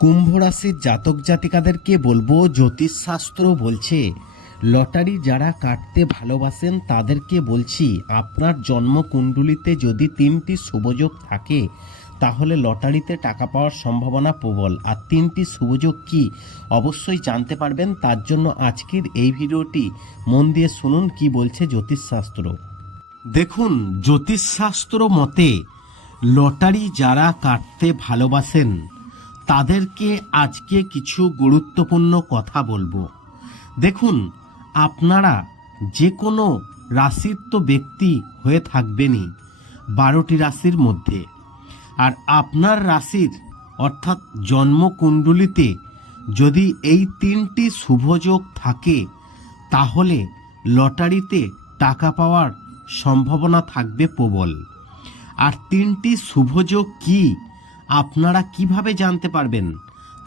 কুম্ভ রাশির জাতক জাতিকাদেরকে বলব, জ্যোতিষশাস্ত্র বলছে, লটারি যারা কাটতে ভালোবাসেন তাদেরকে বলছি, আপনার জন্মকুণ্ডলিতে যদি তিনটি শুভযোগ থাকে, তাহলে লটারিতে টাকা পাওয়ার সম্ভাবনা প্রবল। আর তিনটি শুভযোগ কি? অবশ্যই জানতে পারবেন। তার জন্য আজকের এই ভিডিওটি মন দিয়ে শুনুন কি বলছে জ্যোতিষশাস্ত্র। দেখুন, জ্যোতিষশাস্ত্র মতে লটারি যারা কাটতে ভালোবাসেন তাদেরকে আজকে কিছু গুরুত্বপূর্ণ কথা বলব। দেখুন, আপনারা যে কোনো রাশির তো ব্যক্তি হয়ে থাকবেনই বারোটি রাশির মধ্যে। আর আপনার রাশির, অর্থাৎ জন্মকুণ্ডলিতে যদি এই তিনটি শুভযোগ থাকে, তাহলে লটারিতে টাকা পাওয়ার সম্ভাবনা থাকবে প্রবল। আর তিনটি শুভযোগ কি আপনারা কীভাবে জানতে পারবেন?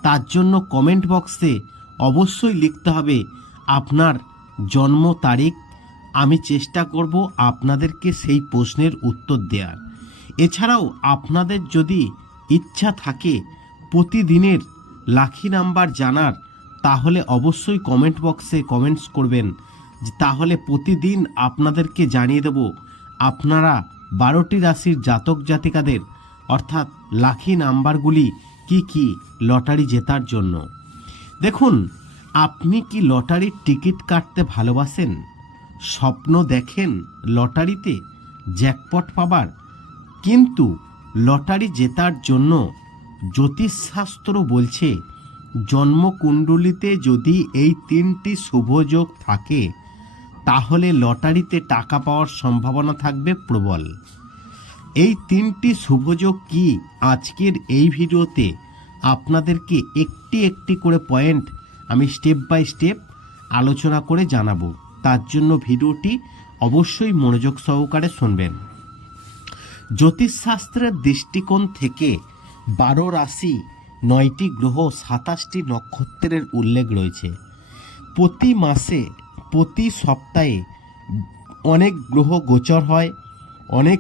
তার জন্য কমেন্ট বক্সে অবশ্যই লিখতে হবে, আপনার জন্ম তারিখ, আমি চেষ্টা করব আপনাদেরকে সেই প্রশ্নের উত্তর দেওয়ার এছাড়াও আপনাদের যদি ইচ্ছা থাকে প্রতিদিনের লাখি নাম্বার জানার, তাহলে অবশ্যই কমেন্ট বক্সে কমেন্টস করবেন। তাহলে প্রতিদিন আপনাদেরকে জানিয়ে দেব, আপনারা বারোটি রাশির জাতক জাতিকাদের অর্থাৎ লাখি নাম্বারগুলি কি কি লটারি জেতার জন্য? দেখুন, আপনি কি লটারির টিকিট কাটতে ভালোবাসেন? স্বপ্ন দেখেন লটারিতে জ্যাকপট পাবার? কিন্তু লটারি জেতার জন্য জ্যোতিষশাস্ত্র বলছে, জন্মকুণ্ডলিতে যদি এই তিনটি শুভযোগ থাকে, তাহলে লটারিতে টাকা পাওয়ার সম্ভাবনা থাকবে প্রবল। এই তিনটি শুভযোগ কি আজকের এই ভিডিওতে আপনাদেরকে একটি একটি করে পয়েন্ট আমি স্টেপ বাই স্টেপ আলোচনা করে জানাব। তার জন্য ভিডিওটি অবশ্যই মনোযোগ সহকারে শুনবেন। জ্যোতিষশাস্ত্রের দৃষ্টিকোণ থেকে বারো রাশি নয়টি গ্রহ সাতাশটি নক্ষত্রের উল্লেখ রয়েছে। প্রতি মাসে, প্রতি সপ্তাহে অনেক গ্রহ গোচর হয়, অনেক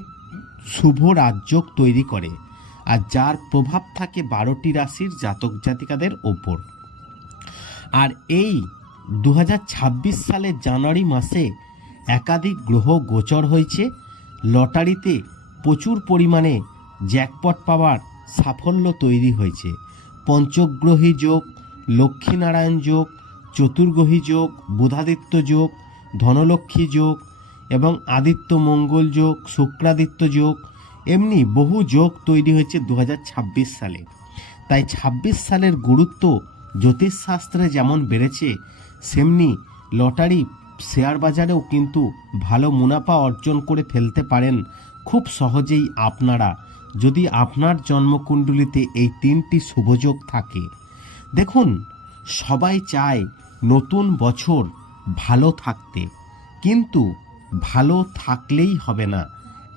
শুভ রাজযোগ তৈরি করে, আর যার প্রভাব থাকে বারোটি রাশির জাতক জাতিকাদের ওপর। আর এই দু হাজার ছাব্বিশ সালের জানুয়ারি মাসে একাধিক গ্রহ গোচর হয়েছে। লটারিতে প্রচুর পরিমাণে জ্যাকপট পাওয়ার সাফল্য তৈরি হয়েছে। পঞ্চগ্রহী যোগ, লক্ষ্মীনারায়ণ যোগ চতুর্গ্রহী যোগ, বুধাদিত্য যোগ, ধনলক্ষ্মী যোগ এবং আদিত্য মঙ্গল যোগ, শুক্রাদিত্য যোগ, এমনি বহু যোগ তৈরি হয়েছে দু হাজার ছাব্বিশ সালে। তাই ২৬ সালের গুরুত্ব জ্যোতিষশাস্ত্রে যেমন বেড়েছে, সেমনি লটারি, শেয়ার বাজারেও কিন্তু ভালো মুনাফা অর্জন করে ফেলতে পারেন খুব সহজেই আপনারা, যদি আপনার জন্মকুণ্ডলিতে এই তিনটি শুভযোগ থাকে। দেখুন, সবাই চায় নতুন বছর ভালো থাকতে, কিন্তু ভালো থাকলেই হবে না।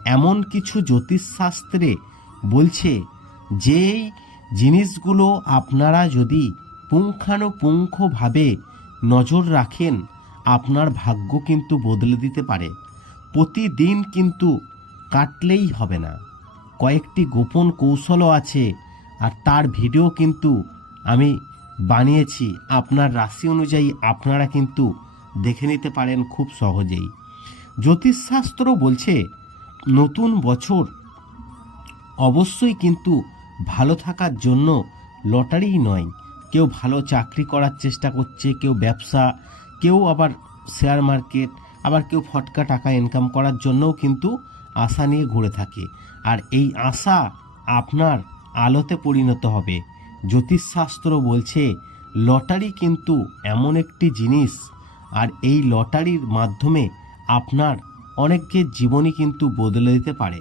এমন কিছু জ্যোতিষশাস্ত্রে বলছে যেই জিনিসগুলো আপনারা যদি পুঙ্খানুপুঙ্খভাবে নজর রাখেন, আপনার ভাগ্য কিন্তু বদলে দিতে পারে। প্রতিদিন কিন্তু কাটলেই হবে না। কয়েকটি গোপন কৌশলও আছে, আর তার ভিডিও কিন্তু আমি বানিয়েছি। আপনার রাশি অনুযায়ী আপনারা কিন্তু দেখে নিতে পারেন খুব সহজেই। জ্যোতিষশাস্ত্র বলছে, নতুন বছর অবশ্যই কিন্তু ভালো থাকার জন্য লটারিই নয়। কেউ ভালো চাকরি করার চেষ্টা করছে, কেউ ব্যবসা, কেউ আবার শেয়ার মার্কেট, আবার কেউ ফটকা টাকা ইনকাম করার জন্যও কিন্তু আশা নিয়ে ঘুরে থাকে। আর এই আশা আপনার আলোতে পরিণত হবে। জ্যোতিষশাস্ত্র বলছে, লটারি কিন্তু এমন একটি জিনিস, আর এই লটারির মাধ্যমে আপনার অনেকের জীবনই কিন্তু বদলে দিতে পারে।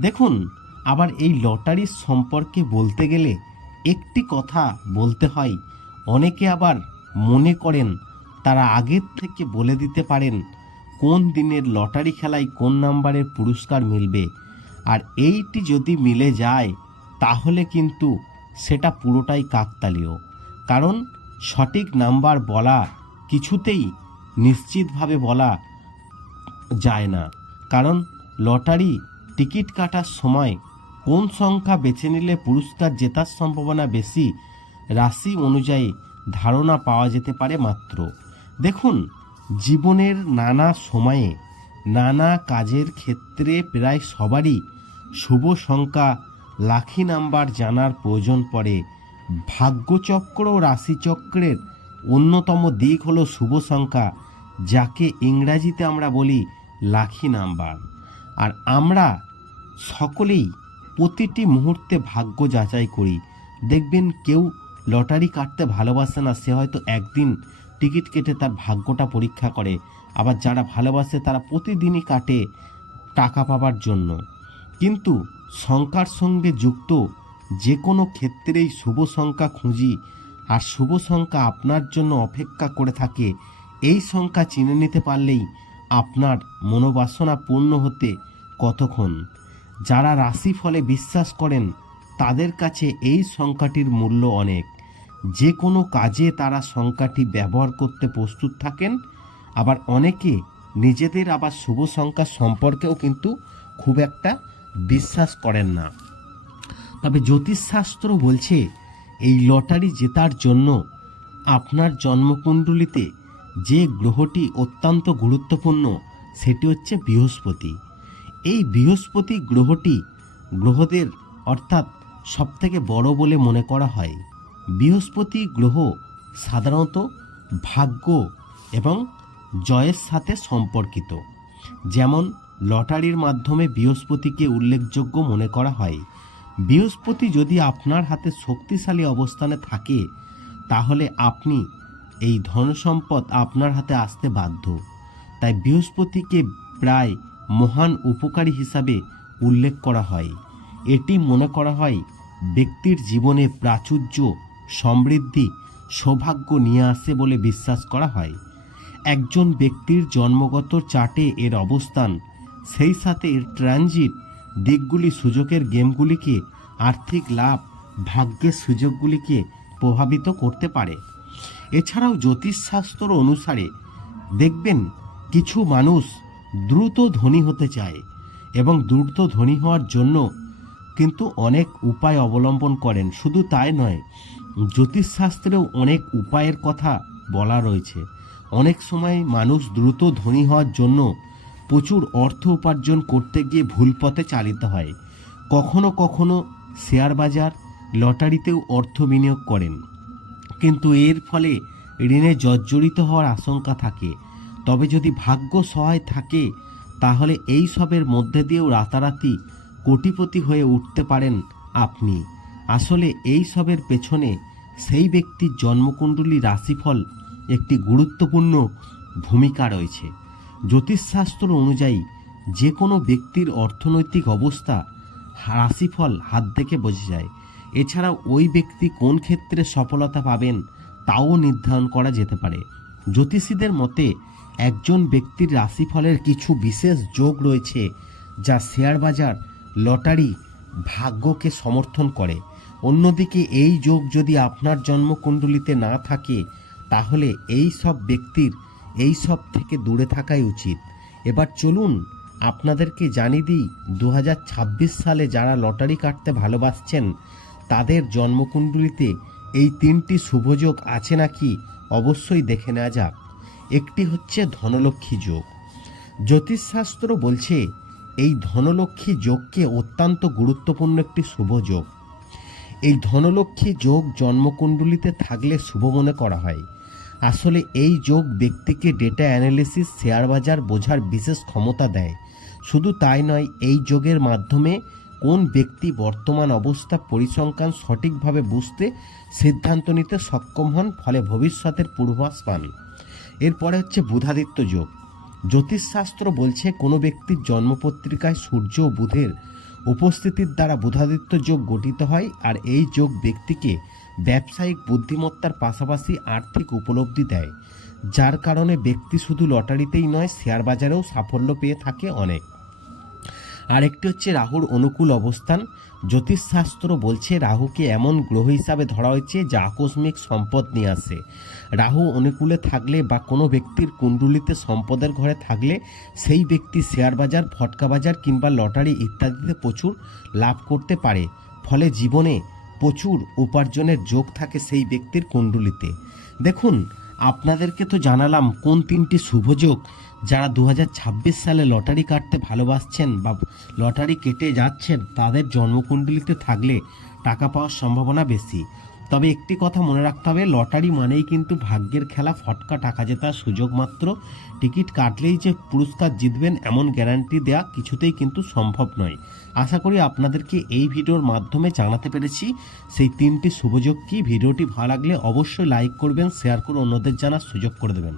দেখুন, আবার এই লটারির সম্পর্কে বলতে গেলে একটি কথা বলতে হয়, অনেকে আবার মনে করেন তারা আগের থেকে বলে দিতে পারেন কোন দিনের লটারি খেলায় কোন নাম্বারের পুরস্কার মিলবে। আর এইটি যদি মিলে যায়, তাহলে কিন্তু সেটা পুরোটাই কাকতালীয়। কারণ সঠিক নাম্বার বলা কিছুতেই নিশ্চিতভাবে বলা যায় না। কারণ লটারি, টিকিট কাটার সময় কোন সংখ্যা বেছে নিলে পুরস্কার জেতার সম্ভাবনা বেশি, রাশি অনুযায়ী ধারণা পাওয়া যেতে পারে মাত্র। দেখুন, জীবনের নানা সময়ে নানা কাজের ক্ষেত্রে প্রায় সবারই শুভ সংখ্যা লাখি নাম্বার জানার প্রয়োজন পড়ে। ভাগ্যচক্র ও রাশিচক্রের অন্যতম দিক হলো শুভ সংখ্যা, যাকে ইংরাজিতে আমরা বলি লাখি নাম্বার। আর আমরা সকলেই প্রতিটি মুহূর্তে ভাগ্য যাচাই করি। দেখবেন কেউ লটারি কাটতে ভালোবাসে না, সে হয়তো একদিন টিকিট কেটে তার ভাগ্যটা পরীক্ষা করে। আবার যারা ভালোবাসে তারা প্রতিদিনই কাটে টাকা পাবার জন্য। কিন্তু সংখ্যার সঙ্গে যুক্ত যে কোনো ক্ষেত্রেই শুভ সংখ্যা খুঁজি আর শুভ সংখ্যা আপনার জন্য অপেক্ষা করে থাকে, এই সংখ্যা চিনে নিতে পারলেই আপনার মনোবাসনা পূর্ণ হতে কতক্ষণ? যারা রাশি ফলে বিশ্বাস করেন, তাদের কাছে এই সংখ্যাটির মূল্য অনেক। যে কোনো কাজে তারা সংখ্যাটি ব্যবহার করতে প্রস্তুত থাকেন। আবার অনেকে নিজেদের আবার শুভ সংখ্যা সম্পর্কেও কিন্তু খুব একটা বিশ্বাস করেন না। তবে জ্যোতিষশাস্ত্র বলছে, এই লটারি জেতার জন্য আপনার জন্মকুণ্ডলিতে যে গ্রহটি অত্যন্ত গুরুত্বপূর্ণ, সেটি হচ্ছে বৃহস্পতি। এই বৃহস্পতি গ্রহটি গ্রহদের অর্থাৎ সবথেকে বড় বলে মনে করা হয়। বৃহস্পতি গ্রহ সাধারণত ভাগ্য এবং জয়ের সাথে সম্পর্কিত। যেমন, লটারির মাধ্যমে বৃহস্পতিকে উল্লেখযোগ্য মনে করা হয়। বৃহস্পতি যদি আপনার হাতে শক্তিশালী অবস্থানে থাকে, তাহলে আপনি এই ধনসম্পদ আপনার হাতে আসতে বাধ্য। তাই বৃহস্পতিকে প্রায় মহান উপকারী হিসাবে উল্লেখ করা হয়। এটি মনে করা হয় ব্যক্তির জীবনে প্রাচুর্য, সমৃদ্ধি, সৌভাগ্য নিয়ে আসে বলে বিশ্বাস করা হয়। একজন ব্যক্তির জন্মগত চার্টে এর অবস্থান, সেই সাথে এর ট্রানজিট দিকগুলি সুযোগের গেমগুলিকে, আর্থিক লাভ, ভাগ্যের সুযোগগুলিকে প্রভাবিত করতে পারে। এছাড়াও জ্যোতিষশাস্ত্র অনুসারে দেখবেন কিছু মানুষ দ্রুত ধনী হতে চায় এবং দ্রুত ধনী হওয়ার জন্য কিন্তু অনেক উপায় অবলম্বন করেন। শুধু তাই নয়, জ্যোতিষশাস্ত্রেও অনেক উপায়ের কথা বলা রয়েছে। অনেক সময় মানুষ দ্রুত ধনী হওয়ার জন্য প্রচুর অর্থ উপার্জন করতে গিয়ে ভুল পথে চালিত হয়। কখনো কখনো শেয়ার বাজার, লটারিতেও অর্থ বিনিয়োগ করেন। কিন্তু এর ফলে ঋণে জর্জরিত হওয়ার আশঙ্কা থাকে। তবে যদি ভাগ্য সহায় থাকে, তাহলে এই সবের মধ্যে দিয়েও রাতারাতি কোটিপতি হয়ে উঠতে পারেন আপনি। আসলে এই সবের পেছনে সেই ব্যক্তির জন্মকুণ্ডলী রাশিফল একটি গুরুত্বপূর্ণ ভূমিকা রয়েছে। জ্যোতিষশাস্ত্র অনুযায়ী, যে কোনো ব্যক্তির অর্থনৈতিক অবস্থা রাশিফল হাত দেখে বোঝা যায়। এছাড়াও ওই ব্যক্তি কোন ক্ষেত্রে সফলতা পাবেন তাও নির্ধারণ করা যেতে পারে। জ্যোতিষীদের মতে, একজন ব্যক্তির রাশিফলের কিছু বিশেষ যোগ রয়েছে যা শেয়ার বাজার, লটারি, ভাগ্যকে সমর্থন করে। অন্যদিকে এই যোগ যদি আপনার জন্মকুণ্ডলিতে না থাকে, তাহলে এই সব ব্যক্তির এই সব থেকে দূরে থাকাই উচিত। এবার চলুন আপনাদেরকে জানিয়ে দিই দু হাজার ছাব্বিশ সালে যারা লটারি কাটতে ভালোবাসছেন তাদের জন্মকুণ্ডলিতে এই তিনটি শুভযোগ আছে নাকি অবশ্যই দেখে নেওয়া যাক। একটি হচ্ছে ধনলক্ষ্মী যোগ। জ্যোতিষশাস্ত্র বলছে এই ধনলক্ষ্মী যোগকে অত্যন্ত গুরুত্বপূর্ণ একটি শুভ যোগ। এই ধনলক্ষ্মী যোগ জন্মকুণ্ডলিতে থাকলে শুভ মনে করা হয়। আসলে এই যোগ ব্যক্তিকে ডেটা অ্যানালিসিস শেয়ার বাজার বোঝার বিশেষ ক্ষমতা দেয়। শুধু তাই নয়, এই যোগের মাধ্যমে কোন ব্যক্তি বর্তমান অবস্থা পরিসংখ্যান সঠিকভাবে বুঝতে সিদ্ধান্ত নিতে সক্ষম হন ফলে ভবিষ্যতের পূর্বাভাস পান এরপরে হচ্ছে বুধাদিত্য যোগ। জ্যোতিষশাস্ত্র বলছে কোনো ব্যক্তির জন্মপত্রিকায় সূর্য ও বুধের উপস্থিতির দ্বারা বুধাদিত্য যোগ গঠিত হয় আর এই যোগ ব্যক্তিকে ব্যবসায়িক বুদ্ধিমত্তার পাশাপাশি আর্থিক উপলব্ধি দেয়, যার কারণে ব্যক্তি শুধু লটারিতেই নয় শেয়ার বাজারেও সাফল্য পেয়ে থাকে অনেক। আরেকটি হচ্ছে রাহুর অনুকূল অবস্থান। জ্যোতিষশাস্ত্র বলছে রাহুকে এমন গ্রহ হিসাবে ধরা হয়েছে যা আকস্মিক সম্পদ নিয়ে আসে। রাহু অনুকূলে থাকলে বা কোনো ব্যক্তির কুণ্ডুলিতে সম্পদের ঘরে থাকলে সেই ব্যক্তি শেয়ার বাজার, ফটকা বাজার কিংবা লটারি ইত্যাদিতে প্রচুর লাভ করতে পারে। ফলে জীবনে প্রচুর উপার্জনের যোগ থাকে সেই ব্যক্তির কুণ্ডুলিতে। দেখুন আপনাদেরকে তো জানালাম কোন তিনটি শুভযোগ যারা দু হাজার ছাব্বিশ সালে লটারি কাটতে ভালোবাসছেন বা লটারি কেটে যাচ্ছেন, তাদের জন্মকুণ্ডলিতে থাকলে টাকা পাওয়ার সম্ভাবনা বেশি। তবে একটি কথা মনে রাখতে হবে, লটারি মানেই কিন্তু ভাগ্যের খেলা, ফটকা টাকা জেতার সুযোগ মাত্র। টিকিট কাটলেই যে পুরস্কার জিতবেন এমন গ্যারান্টি দেয়া কিছুতেই কিন্তু সম্ভব নয়। আশা করি আপনাদেরকে এই ভিডিওর মাধ্যমে জানাতে পেরেছি। সেই তিনটি শুভযোগ কি? ভিডিওটি ভালো লাগলে অবশ্যই লাইক করবেন, শেয়ার করে অন্যদের জানার সুযোগ করে দেবেন।